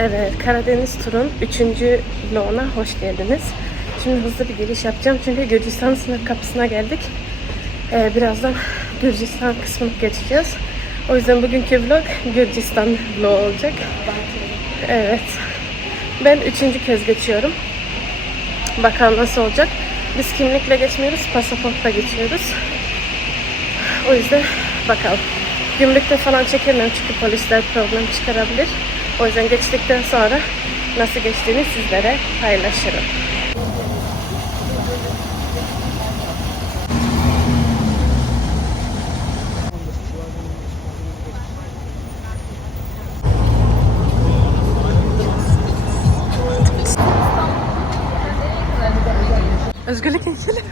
Evet, Karadeniz turun 3. vloguna hoş geldiniz. Şimdi hızlı bir giriş yapacağım çünkü Gürcistan sınır kapısına geldik. Ee, birazdan Gürcistan kısmını geçeceğiz. O yüzden bugünkü vlog Gürcistan vlog olacak. Evet. Ben üçüncü kez geçiyorum. Bakalım nasıl olacak. Biz kimlikle geçmiyoruz, pasaportla geçiyoruz. O yüzden bakalım. Gümrükte falan çekemem çünkü polisler problem çıkarabilir. O yüzden geçtikten sonra nasıl geçtiğini sizlere paylaşırım. Özgürlük heykeli.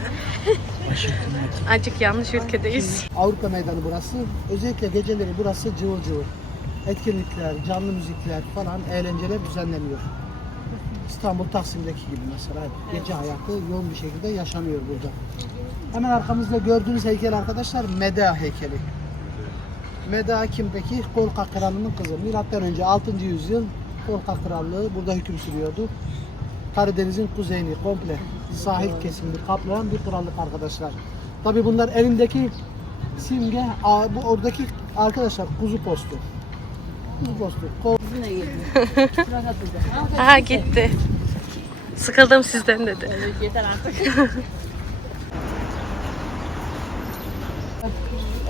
Acık yanlış ülkedeyiz. Avrupa Meydanı burası. Özellikle geceleri burası cıvıl cıvıl. Etkinlikler, canlı müzikler falan eğlenceler düzenleniyor. İstanbul Taksim'deki gibi mesela gece hayatı yoğun bir şekilde yaşanıyor burada. Hemen arkamızda gördüğünüz heykel arkadaşlar Medea heykeli. Medea kim peki? Kolkak Kralı'nın kızı. Milattan önce 6. yüzyıl Kolkak Krallığı burada hüküm sürüyordu. Karadeniz'in kuzeyini komple sahil kesimini kaplayan bir krallık arkadaşlar. Tabi bunlar elindeki simge, bu oradaki arkadaşlar kuzu postu. Aha gitti. Sıkıldım sizden dedi.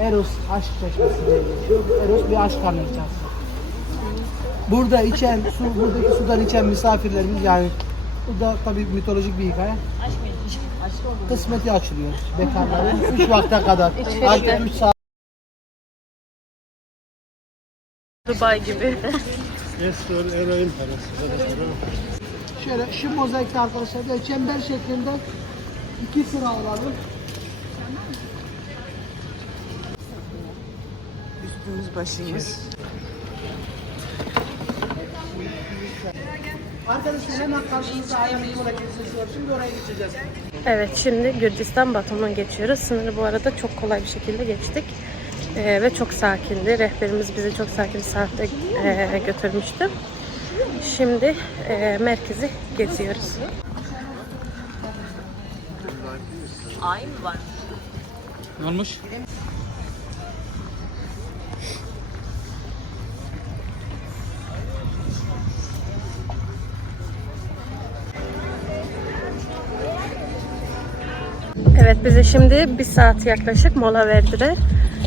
Eros aşk çeşmesi. Eros bir aşk tanrıçası. Burada içen su, buradaki sudan içen misafirlerimiz yani bu da tabii mitolojik bir hikaye. Kısmeti açılıyor bekarların 3 vakte kadar. Artık 3 saat Dubai gibi. Şöyle şu mozaikte arkadaşlar böyle çember şeklinde iki sıra alalım. Üstümüz başımız. Arkadaşlar hemen Limona Kilisesi var. Şimdi oraya geçeceğiz. Evet şimdi Gürcistan Batum'dan geçiyoruz. Sınırı bu arada çok kolay bir şekilde geçtik. Ee, ve çok sakindi. Rehberimiz bizi çok sakin bir saatte e, götürmüştü. Şimdi e, merkezi geziyoruz. Ne olmuş? Evet bize şimdi bir saat yaklaşık mola verdiler.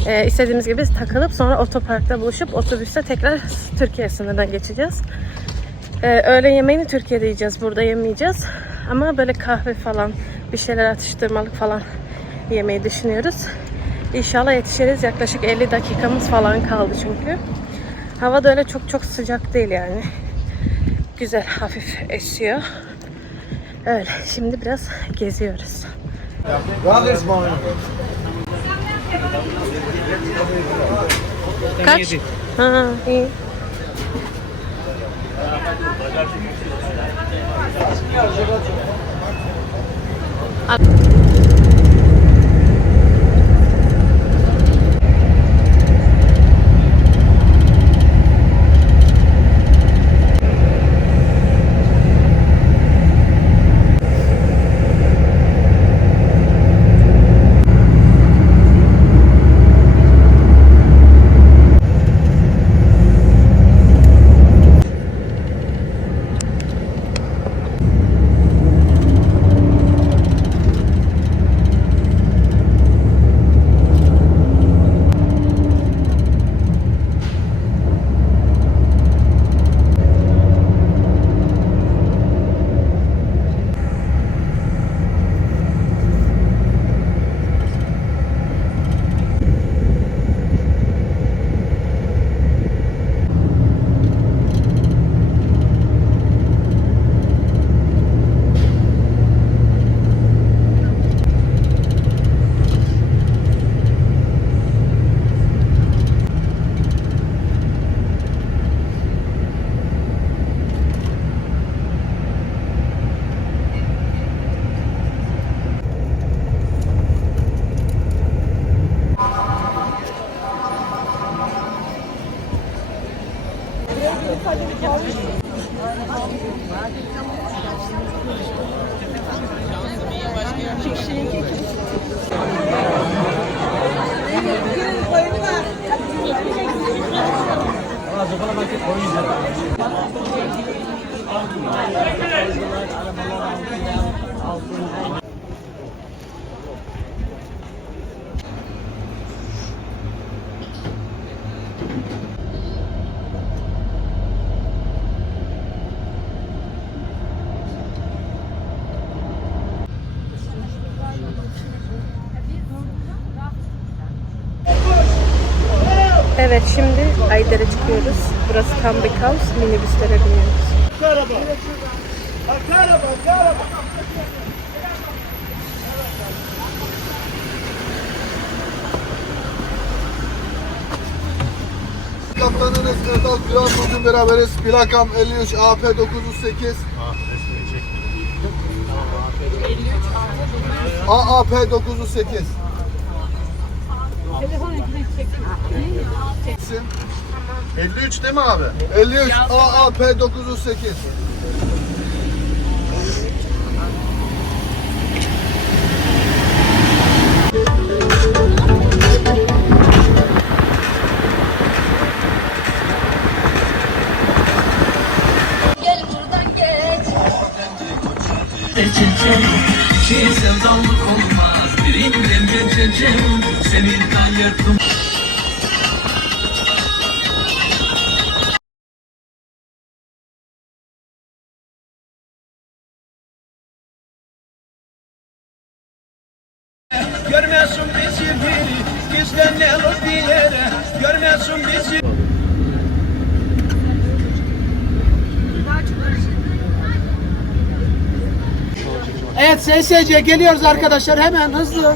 Ee, istediğimiz gibi takılıp sonra otoparkta buluşup otobüste tekrar Türkiye sınırından geçeceğiz. Ee, öğle yemeğini Türkiye'de yiyeceğiz. Burada yemeyeceğiz. Ama böyle kahve falan bir şeyler atıştırmalık falan yemeyi düşünüyoruz. İnşallah yetişiriz. Yaklaşık 50 dakikamız falan kaldı çünkü. Hava da öyle çok çok sıcak değil yani. Güzel hafif esiyor. Öyle. Şimdi biraz geziyoruz. Kaç? Ha, iyi. O yüzden. Evet şimdi Ayder'e çıkıyoruz. Burası tam bir kaos. Minibüslere biniyoruz. Kaptanınız Erdal Güler bugün beraberiz. Plakam 53 AP 908. AAP 908. Telefon 53 değil mi abi? 53 AAP 908. Gel buradan geç. geçeceğim Şiir sevdalık olmaz Birinden geçeceğim Seni kayırdım Görmezsin bizi biri Gizlenelim bir yere Görmezsin bizi Evet SSC geliyoruz arkadaşlar hemen hızlı.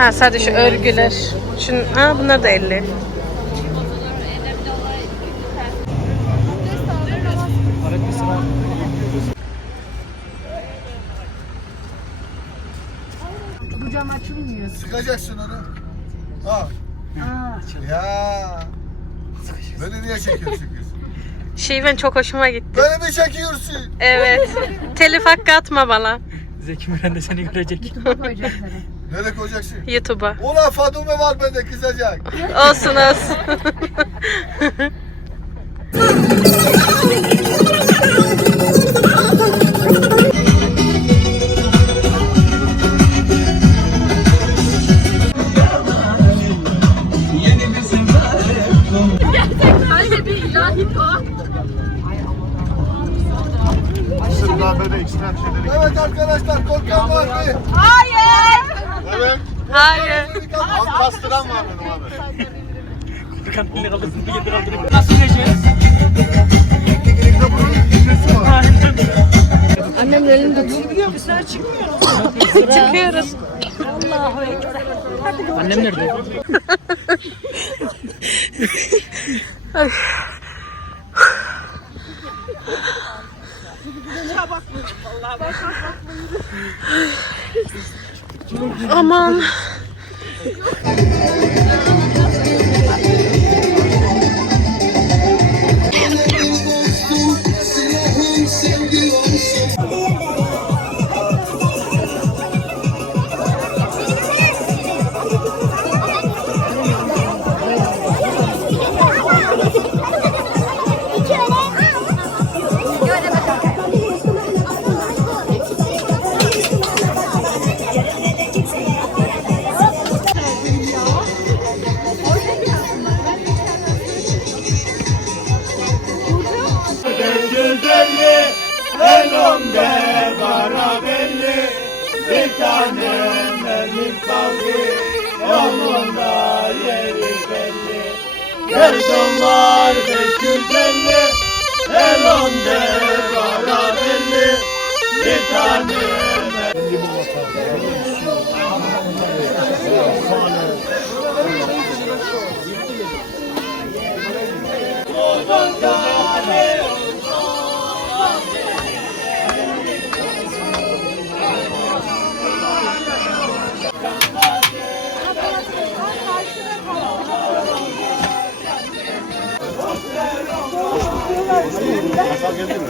Ha sadece şu örgüler. Şun, ha, bunlar da 50. Sıkacaksın onu. Ha. Ya. Beni niye çekiyorsun kız? Şiven çok hoşuma gitti. Beni mi çekiyorsun? Evet. Telif hakkı atma bana. Zeki Müren de seni görecek. Nereye koyacaksın? YouTube'a. Ulan Fadume var bende kızacak. Olsun olsun. Yeni bir sefer Evet arkadaşlar korkan var mı? Evet. Hayır. Kastıran var benim abi. Kanını kaldırsın bir getir aldırın. Nasıl geçeceğiz? Çıkıyoruz. Annem nerede? Aman. Bana belli Bir tanem benim kaldı. Yolunda yeri belli. Gördüm var beş yüz elli Elomde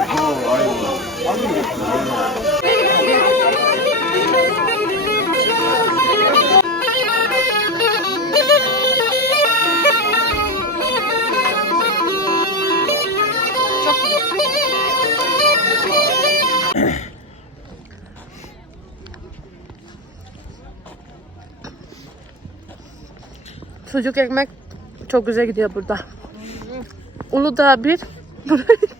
Sucuk ekmek çok güzel gidiyor burada. Uludağ bir.